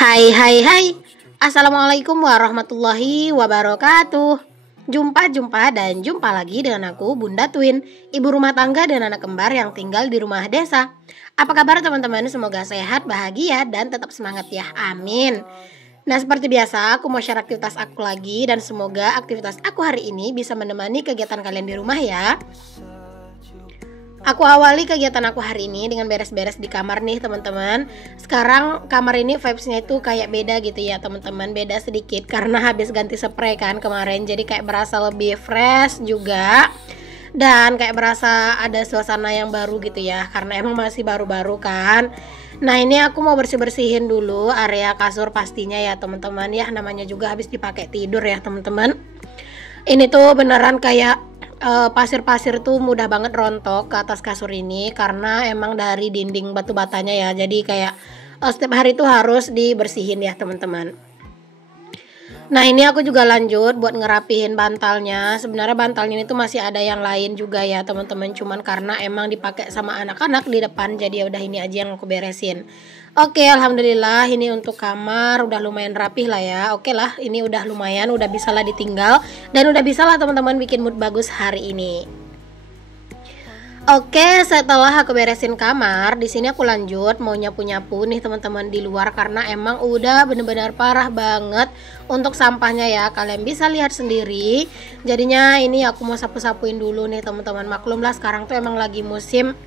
Hai hai hai. Assalamualaikum warahmatullahi wabarakatuh. Jumpa lagi dengan aku Bunda Twin, ibu rumah tangga dan anak kembar yang tinggal di rumah desa. Apa kabar teman-teman? Semoga sehat, bahagia dan tetap semangat ya. Amin. Nah, seperti biasa aku mau share aktivitas aku lagi, dan semoga aktivitas aku hari ini bisa menemani kegiatan kalian di rumah ya. Aku awali kegiatan aku hari ini dengan beres-beres di kamar nih teman-teman. Sekarang kamar ini vibesnya itu kayak beda gitu ya teman-teman. Beda sedikit karena habis ganti spray kan kemarin. Jadi kayak berasa lebih fresh juga. Dan kayak berasa ada suasana yang baru gitu ya. Karena emang masih baru-baru kan. Nah, ini aku mau bersih-bersihin dulu area kasur pastinya ya teman-teman ya. Namanya juga habis dipakai tidur ya teman-teman. Ini tuh beneran kayak pasir-pasir tuh mudah banget rontok ke atas kasur ini karena emang dari dinding batu batanya ya. Jadi kayak setiap hari tuh harus dibersihin ya teman-teman. Nah, ini aku juga lanjut buat ngerapihin bantalnya. Sebenarnya bantalnya ini tuh masih ada yang lain juga ya teman-teman. Cuman karena emang dipakai sama anak-anak di depan, jadi ya udah ini aja yang aku beresin. Oke, alhamdulillah ini untuk kamar udah lumayan rapih lah ya. Oke lah, ini udah lumayan, udah bisa lah ditinggal dan udah bisa lah teman-teman bikin mood bagus hari ini. Oke, setelah aku beresin kamar, di sini aku lanjut mau nyapu-nyapu nih teman-teman di luar karena emang udah bener-bener parah banget untuk sampahnya ya. Kalian bisa lihat sendiri. Jadinya ini aku mau sapu-sapuin dulu nih teman-teman. Maklum lah sekarang tuh emang lagi musim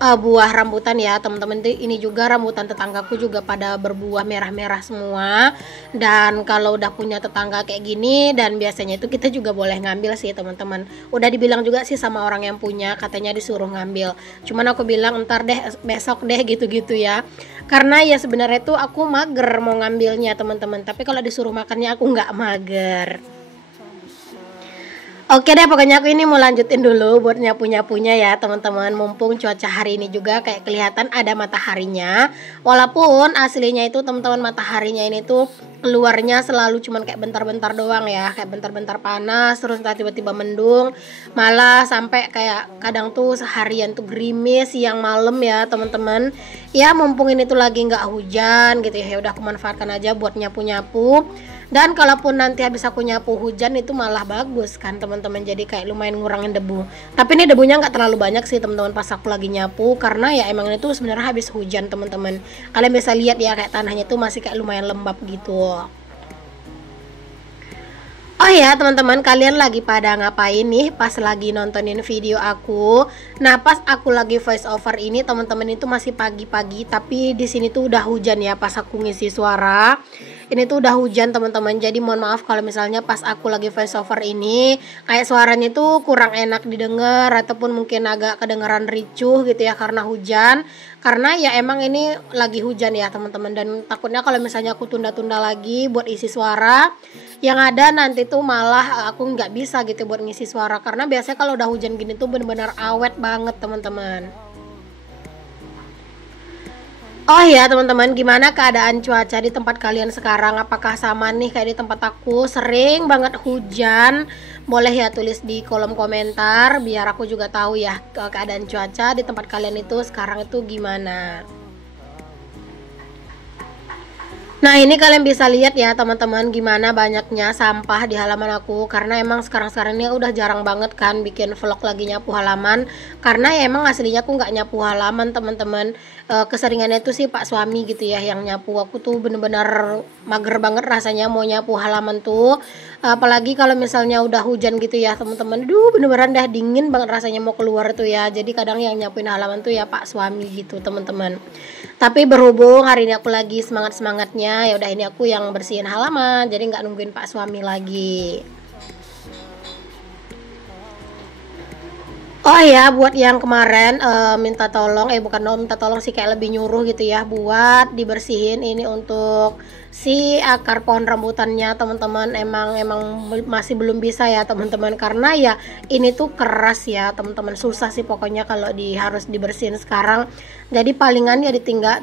buah rambutan ya teman-teman. Ini juga rambutan tetanggaku juga pada berbuah merah-merah semua. Dan kalau udah punya tetangga kayak gini, dan biasanya itu kita juga boleh ngambil sih teman-teman. Udah dibilang juga sih sama orang yang punya, katanya disuruh ngambil. Cuman aku bilang ntar deh, besok deh gitu-gitu ya. Karena ya sebenarnya tuh aku mager mau ngambilnya teman-teman. Tapi kalau disuruh makannya aku nggak mager. Oke deh, pokoknya aku ini mau lanjutin dulu buat nyapu-nyapunya ya teman-teman. Mumpung cuaca hari ini juga kayak kelihatan ada mataharinya. Walaupun aslinya itu teman-teman mataharinya ini tuh keluarnya selalu cuman kayak bentar-bentar doang ya. Kayak bentar-bentar panas, terus tiba-tiba mendung. Malah sampai kayak kadang tuh seharian tuh gerimis siang malam ya teman-teman. Ya mumpung ini tuh lagi nggak hujan gitu ya. Udah aku manfaatkan aja buat nyapu-nyapu. Dan kalaupun nanti habis aku nyapu hujan itu malah bagus kan teman-teman, jadi kayak lumayan ngurangin debu. Tapi ini debunya nggak terlalu banyak sih teman-teman pas aku lagi nyapu, karena ya emang itu sebenarnya habis hujan teman-teman. Kalian bisa lihat ya kayak tanahnya tuh masih kayak lumayan lembab gitu. Oh ya teman-teman, kalian lagi pada ngapain nih pas lagi nontonin video aku? Nah, pas aku lagi voice over ini teman-teman itu masih pagi-pagi, tapi di sini tuh udah hujan ya pas aku ngisi suara. Ini tuh udah hujan teman-teman. Jadi mohon maaf kalau misalnya pas aku lagi voice over ini kayak suaranya tuh kurang enak didengar ataupun mungkin agak kedengaran ricuh gitu ya karena hujan. Karena ya emang ini lagi hujan ya teman-teman, dan takutnya kalau misalnya aku tunda-tunda lagi buat isi suara, yang ada nanti tuh malah aku nggak bisa gitu buat ngisi suara, karena biasanya kalau udah hujan gini tuh bener-bener awet banget teman-teman. Oh ya teman-teman, gimana keadaan cuaca di tempat kalian sekarang? Apakah sama nih kayak di tempat aku? Sering banget hujan. Boleh ya tulis di kolom komentar biar aku juga tahu ya keadaan cuaca di tempat kalian itu sekarang itu gimana. Nah, ini kalian bisa lihat ya teman-teman gimana banyaknya sampah di halaman aku, karena emang sekarang-sekarang ini udah jarang banget kan bikin vlog lagi nyapu halaman, karena ya emang aslinya aku nggak nyapu halaman teman-teman. Keseringannya tuh sih Pak suami gitu ya yang nyapu. Aku tuh bener-bener mager banget rasanya mau nyapu halaman tuh, apalagi kalau misalnya udah hujan gitu ya teman-teman. Duh, bener-bener dah dingin banget rasanya mau keluar tuh ya. Jadi kadang yang nyapuin halaman tuh ya Pak suami gitu teman-teman. Tapi berhubung hari ini aku lagi semangat-semangatnya, ya udah ini aku yang bersihin halaman, jadi nggak nungguin Pak suami lagi. Oh ya, buat yang kemarin minta tolong, bukan minta tolong sih, kayak lebih nyuruh gitu ya buat dibersihin ini untuk si akar pohon rambutannya teman-teman. Emang masih belum bisa ya teman-teman, karena ya ini tuh keras ya teman-teman, susah sih pokoknya kalau harus dibersihin sekarang. Jadi palingan ya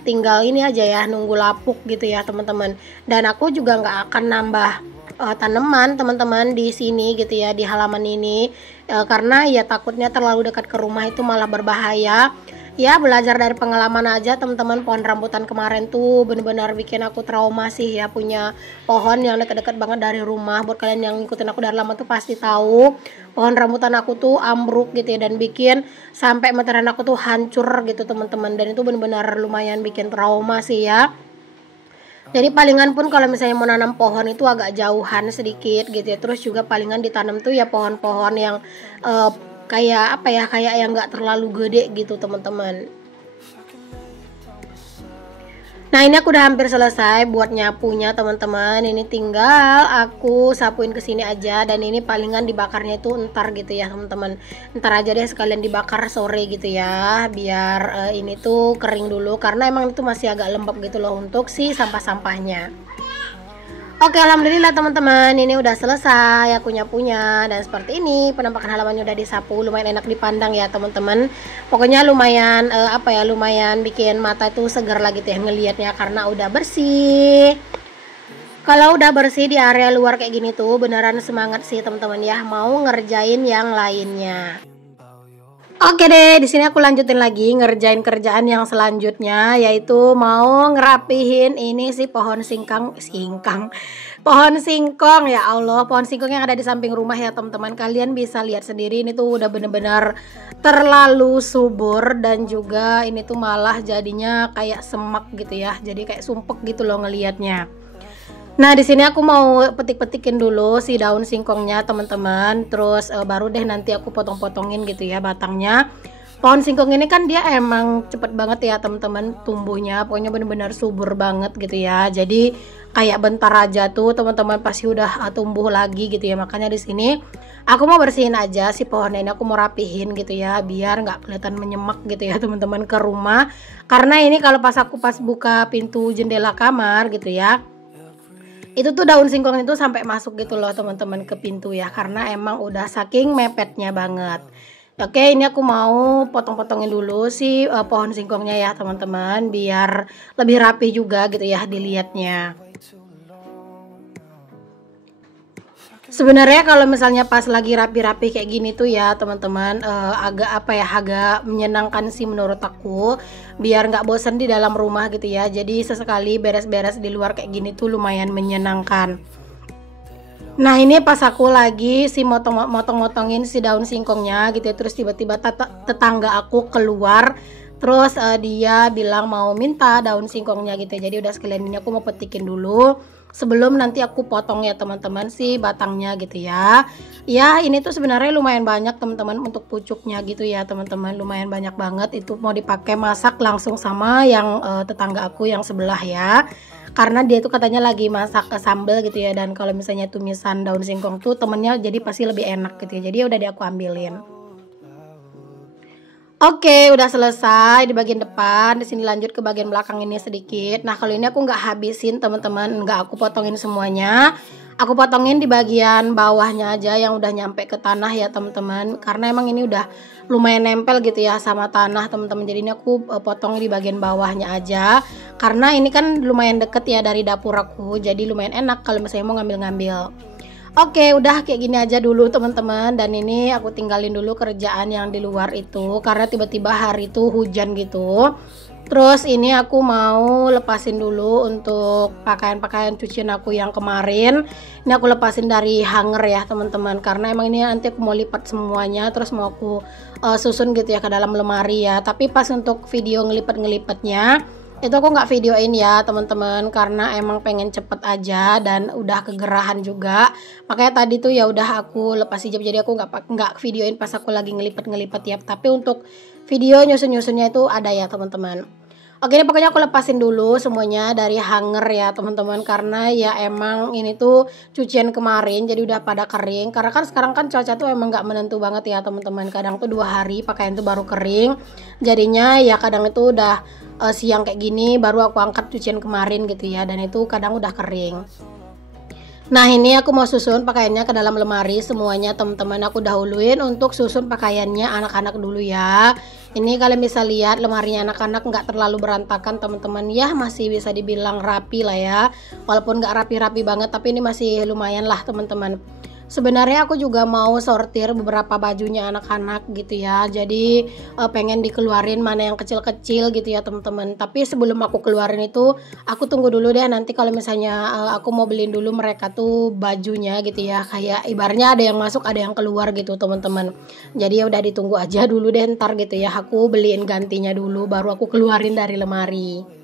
tinggal ini aja ya, nunggu lapuk gitu ya teman-teman. Dan aku juga nggak akan nambah tanaman teman-teman di sini gitu ya, di halaman ini, karena ya takutnya terlalu dekat ke rumah itu malah berbahaya. Ya, belajar dari pengalaman aja teman-teman. Pohon rambutan kemarin tuh bener-bener bikin aku trauma sih ya, punya pohon yang deket-deket banget dari rumah. Buat kalian yang ngikutin aku dari lama tuh pasti tahu pohon rambutan aku tuh ambruk gitu ya, dan bikin sampai meteran aku tuh hancur gitu teman-teman. Dan itu bener-bener lumayan bikin trauma sih ya. Jadi palingan pun kalau misalnya mau nanam pohon itu agak jauhan sedikit gitu ya. Terus juga palingan ditanam tuh ya pohon-pohon yang kayak apa ya, kayak yang nggak terlalu gede gitu teman-teman. Nah, ini aku udah hampir selesai buat nyapunya teman-teman. Ini tinggal aku sapuin ke sini aja, dan ini palingan dibakarnya itu entar gitu ya teman-teman. Entar aja deh sekalian dibakar sore gitu ya, biar ini tuh kering dulu, karena emang itu masih agak lembab gitu loh untuk si sampah-sampahnya. Oke, alhamdulillah teman-teman, ini udah selesai aku nyapunya, dan seperti ini penampakan halamannya udah disapu. Lumayan enak dipandang ya teman-teman. Pokoknya lumayan lumayan bikin mata itu segar lagi tuh ya ngelihatnya, karena udah bersih. Kalau udah bersih di area luar kayak gini tuh beneran semangat sih teman-teman ya, mau ngerjain yang lainnya. Oke deh, di sini aku lanjutin lagi ngerjain kerjaan yang selanjutnya, yaitu mau ngerapihin ini sih pohon pohon singkong. Ya Allah, pohon singkong yang ada di samping rumah ya teman-teman. Kalian bisa lihat sendiri, ini tuh udah bener-bener terlalu subur, dan juga ini tuh malah jadinya kayak semak gitu ya, jadi kayak sumpek gitu loh ngelihatnya. Nah, di sini aku mau petik-petikin dulu si daun singkongnya teman-teman. Terus baru deh nanti aku potong-potongin gitu ya batangnya. Pohon singkong ini kan dia emang cepet banget ya teman-teman tumbuhnya. Pokoknya bener-bener subur banget gitu ya. Jadi kayak bentar aja tuh teman-teman pasti udah tumbuh lagi gitu ya. Makanya di sini aku mau bersihin aja si pohonnya ini. Aku mau rapihin gitu ya, biar nggak kelihatan menyemak gitu ya teman-teman ke rumah. Karena ini kalau pas buka pintu jendela kamar gitu ya, itu tuh daun singkong itu sampai masuk gitu loh teman-teman ke pintu ya, karena emang udah saking mepetnya banget. Oke, ini aku mau potong-potongin dulu si pohon singkongnya ya teman-teman, biar lebih rapi juga gitu ya dilihatnya. Sebenarnya kalau misalnya pas lagi rapi-rapi kayak gini tuh ya teman-teman, agak menyenangkan sih menurut aku, biar nggak bosan di dalam rumah gitu ya. Jadi sesekali beres-beres di luar kayak gini tuh lumayan menyenangkan. Nah, ini pas aku lagi motong-motongin si daun singkongnya gitu ya, terus tiba-tiba tetangga aku keluar. Terus dia bilang mau minta daun singkongnya gitu ya. Jadi udah sekalian ini aku mau petikin dulu sebelum nanti aku potong ya teman-teman si batangnya gitu ya. Ya, ini tuh sebenarnya lumayan banyak teman-teman untuk pucuknya gitu ya teman-teman. Lumayan banyak banget, itu mau dipakai masak langsung sama yang tetangga aku yang sebelah ya. Karena dia tuh katanya lagi masak sambal gitu ya, dan kalau misalnya tumisan daun singkong tuh temennya jadi pasti lebih enak gitu ya. Jadi udah aku ambilin. Oke, udah selesai di bagian depan. Di sini lanjut ke bagian belakang ini sedikit. Nah, kalau ini aku nggak habisin teman-teman, nggak aku potongin semuanya. Aku potongin di bagian bawahnya aja yang udah nyampe ke tanah ya teman-teman. Karena emang ini udah lumayan nempel gitu ya sama tanah teman-teman. Jadi ini aku potong di bagian bawahnya aja. Karena ini kan lumayan deket ya dari dapur aku. Jadi lumayan enak kalau misalnya mau ngambil-ngambil. Oke, udah kayak gini aja dulu teman-teman, dan ini aku tinggalin dulu kerjaan yang di luar itu karena tiba-tiba hari itu hujan gitu. Terus ini aku mau lepasin dulu untuk pakaian-pakaian cucian aku yang kemarin. Ini aku lepasin dari hanger ya teman-teman, karena emang ini nanti aku mau lipat semuanya, terus mau aku susun gitu ya ke dalam lemari ya. Tapi pas untuk video ngelipat-ngelipatnya itu aku nggak videoin ya teman-teman, karena emang pengen cepet aja dan udah kegerahan juga. Makanya tadi tuh ya udah aku lepas hijab, jadi aku nggak videoin pas aku lagi ngelipet ya. Tapi untuk video nyusun-nyusunnya itu ada ya teman-teman. Oke, ini pokoknya aku lepasin dulu semuanya dari hanger ya teman-teman, karena ya emang ini tuh cucian kemarin jadi udah pada kering. Karena kan sekarang kan cuaca tuh emang nggak menentu banget ya teman-teman. Kadang tuh 2 hari pakaian tuh baru kering. Jadinya ya kadang itu udah siang kayak gini baru aku angkat cucian kemarin gitu ya, dan itu kadang udah kering. Nah, ini aku mau susun pakaiannya ke dalam lemari semuanya teman-teman. Aku dahuluin untuk susun pakaiannya anak-anak dulu ya. Ini kalian bisa lihat lemarinya anak-anak nggak terlalu berantakan teman-teman ya, masih bisa dibilang rapi lah ya. Walaupun nggak rapi-rapi banget, tapi ini masih lumayan lah teman-teman. Sebenarnya aku juga mau sortir beberapa bajunya anak-anak gitu ya. Jadi pengen dikeluarin mana yang kecil-kecil gitu ya teman-teman. Tapi sebelum aku keluarin itu, aku tunggu dulu deh nanti kalau misalnya aku mau beliin dulu mereka tuh bajunya gitu ya. Kayak ibaratnya ada yang masuk ada yang keluar gitu teman-teman. Jadi ya udah ditunggu aja dulu deh ntar gitu ya. Aku beliin gantinya dulu baru aku keluarin dari lemari.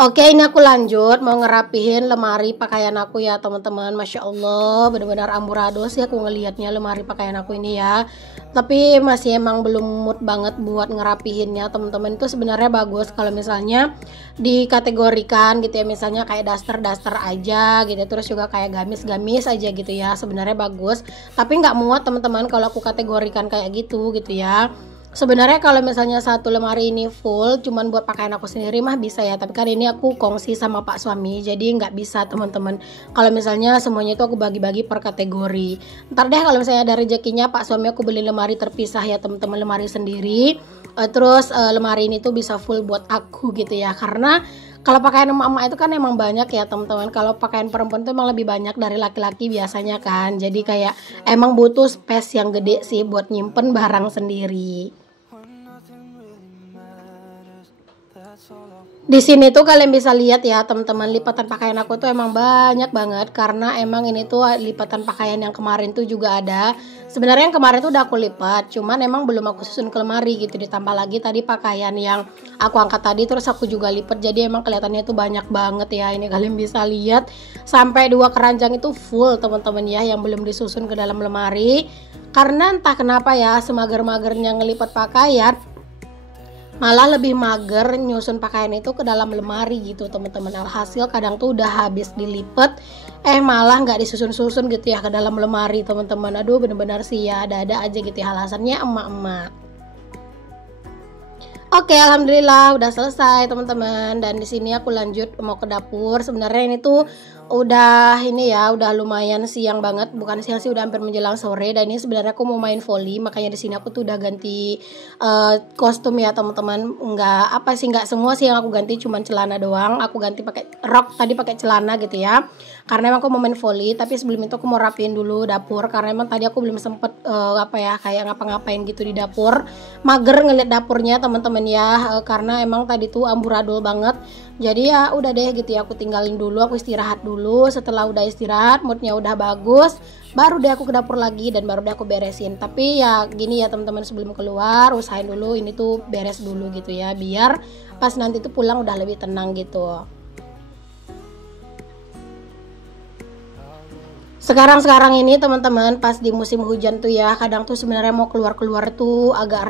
Oke, ini aku lanjut mau ngerapihin lemari pakaian aku ya teman-teman. Masya Allah, benar-benar amburadul sih aku ngelihatnya lemari pakaian aku ini ya. Tapi masih emang belum mood banget buat ngerapihinnya teman-teman. Itu sebenarnya bagus kalau misalnya dikategorikan gitu ya, misalnya kayak daster-daster aja gitu, terus juga kayak gamis-gamis aja gitu ya. Sebenarnya bagus, tapi nggak muat teman-teman kalau aku kategorikan kayak gitu ya. Sebenarnya kalau misalnya satu lemari ini full cuman buat pakaian aku sendiri mah bisa ya, tapi kan ini aku kongsi sama pak suami jadi nggak bisa teman-teman. Kalau misalnya semuanya itu aku bagi-bagi per kategori. Ntar deh kalau misalnya ada rezekinya pak suami aku beli lemari terpisah ya teman-teman, lemari sendiri. Terus lemari ini tuh bisa full buat aku gitu ya, karena kalau pakaian emak-emak itu kan emang banyak ya teman-teman. Kalau pakaian perempuan itu emang lebih banyak dari laki-laki biasanya kan. Jadi kayak emang butuh space yang gede sih buat nyimpen barang sendiri. Di sini tuh kalian bisa lihat ya teman-teman, lipatan pakaian aku tuh emang banyak banget karena emang ini tuh lipatan pakaian yang kemarin tuh juga ada. Sebenarnya yang kemarin tuh udah aku lipat, cuman emang belum aku susun ke lemari gitu. Ditambah lagi tadi pakaian yang aku angkat tadi terus aku juga lipat, jadi emang kelihatannya tuh banyak banget ya. Ini kalian bisa lihat sampai 2 keranjang itu full teman-teman ya, yang belum disusun ke dalam lemari. Karena entah kenapa ya, semager-magernya ngelipat pakaian malah lebih mager nyusun pakaian itu ke dalam lemari gitu teman-teman. Alhasil kadang tuh udah habis dilipet malah nggak disusun-susun gitu ya ke dalam lemari teman-teman. Aduh bener-bener sih ya, ada-ada aja gitu ya alasannya emak-emak. Oke, alhamdulillah udah selesai teman-teman, dan di sini aku lanjut mau ke dapur. Sebenarnya ini tuh udah ini ya, udah lumayan siang banget, bukan siang sih, udah hampir menjelang sore. Dan ini sebenarnya aku mau main volley, makanya di sini aku tuh udah ganti kostum ya teman-teman. Nggak semua sih yang aku ganti, cuman celana doang. Aku ganti pakai rok tadi, pakai celana gitu ya. Karena emang aku mau main volley, tapi sebelum itu aku mau rapiin dulu dapur karena emang tadi aku belum sempet kayak ngapa-ngapain gitu di dapur. Mager ngeliat dapurnya teman-teman ya, karena emang tadi tuh amburadul banget. Jadi ya udah deh gitu ya, aku tinggalin dulu, aku istirahat dulu. Setelah udah istirahat, moodnya udah bagus, baru deh aku ke dapur lagi dan baru deh aku beresin. Tapi ya gini ya teman-teman, sebelum keluar usahain dulu ini tuh beres dulu gitu ya, biar pas nanti tuh pulang udah lebih tenang gitu. Sekarang ini teman-teman pas di musim hujan tuh ya, kadang tuh sebenarnya mau keluar-keluar tuh agak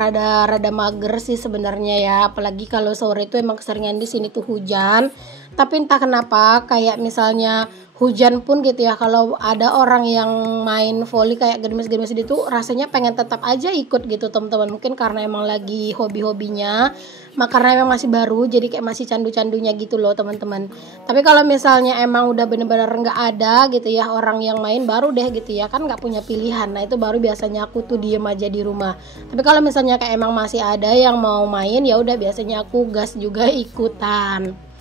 rada mager sih sebenarnya ya, apalagi kalau sore itu emang keseringan di sini tuh hujan. Tapi entah kenapa kayak misalnya hujan pun gitu ya, kalau ada orang yang main volley kayak gemes-gemes itu rasanya pengen tetap aja ikut gitu teman-teman. Mungkin karena emang lagi hobi-hobinya, karena emang masih baru jadi kayak masih candu-candunya gitu loh teman-teman. Tapi kalau misalnya emang udah bener-bener nggak ada gitu ya orang yang main, baru deh gitu ya, kan nggak punya pilihan. Nah itu baru biasanya aku tuh diem aja di rumah. Tapi kalau misalnya kayak emang masih ada yang mau main, ya udah biasanya aku gas juga ikutan.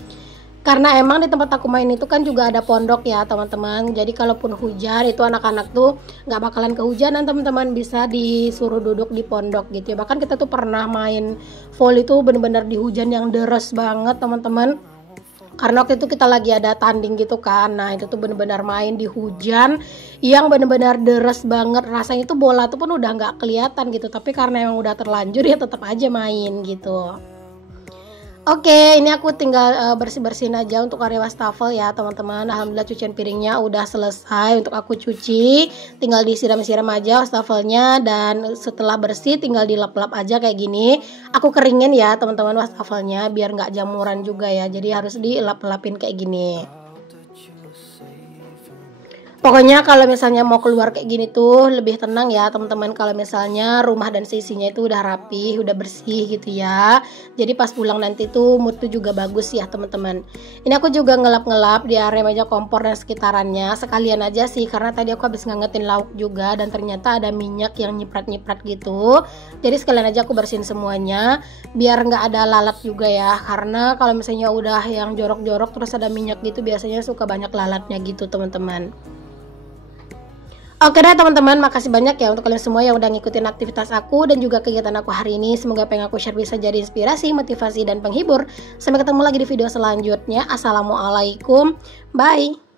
Karena emang di tempat aku main itu kan juga ada pondok ya teman-teman. Jadi kalaupun hujan itu anak-anak tuh nggak bakalan kehujanan teman-teman, bisa disuruh duduk di pondok gitu ya. Bahkan kita tuh pernah main volley itu bener-bener di hujan yang deres banget teman-teman. Karena waktu itu kita lagi ada tanding gitu kan. Nah itu tuh bener-bener main di hujan yang bener-bener deres banget. Rasanya tuh bola tuh pun udah nggak kelihatan gitu. Tapi karena emang udah terlanjur ya tetap aja main gitu. Oke, ini aku tinggal bersih-bersihin aja untuk area wastafel ya teman-teman. Alhamdulillah cucian piringnya udah selesai untuk aku cuci. Tinggal disiram-siram aja wastafelnya, dan setelah bersih tinggal dilap-lap aja kayak gini. Aku keringin ya teman-teman wastafelnya biar nggak jamuran juga ya. Jadi harus dilap-lapin kayak gini. Pokoknya kalau misalnya mau keluar kayak gini tuh lebih tenang ya teman-teman, kalau misalnya rumah dan sisinya itu udah rapi, udah bersih gitu ya. Jadi pas pulang nanti tuh mood tuh juga bagus ya teman-teman. Ini aku juga ngelap-ngelap di area meja kompor dan sekitarannya sekalian aja sih, karena tadi aku habis ngangetin lauk juga dan ternyata ada minyak yang nyiprat-nyiprat gitu. Jadi sekalian aja aku bersihin semuanya biar nggak ada lalat juga ya, karena kalau misalnya udah yang jorok-jorok terus ada minyak gitu biasanya suka banyak lalatnya gitu teman-teman. Oke deh teman-teman, makasih banyak ya untuk kalian semua yang udah ngikutin aktivitas aku dan juga kegiatan aku hari ini. Semoga apa yang aku share bisa jadi inspirasi, motivasi, dan penghibur. Sampai ketemu lagi di video selanjutnya. Assalamualaikum, bye.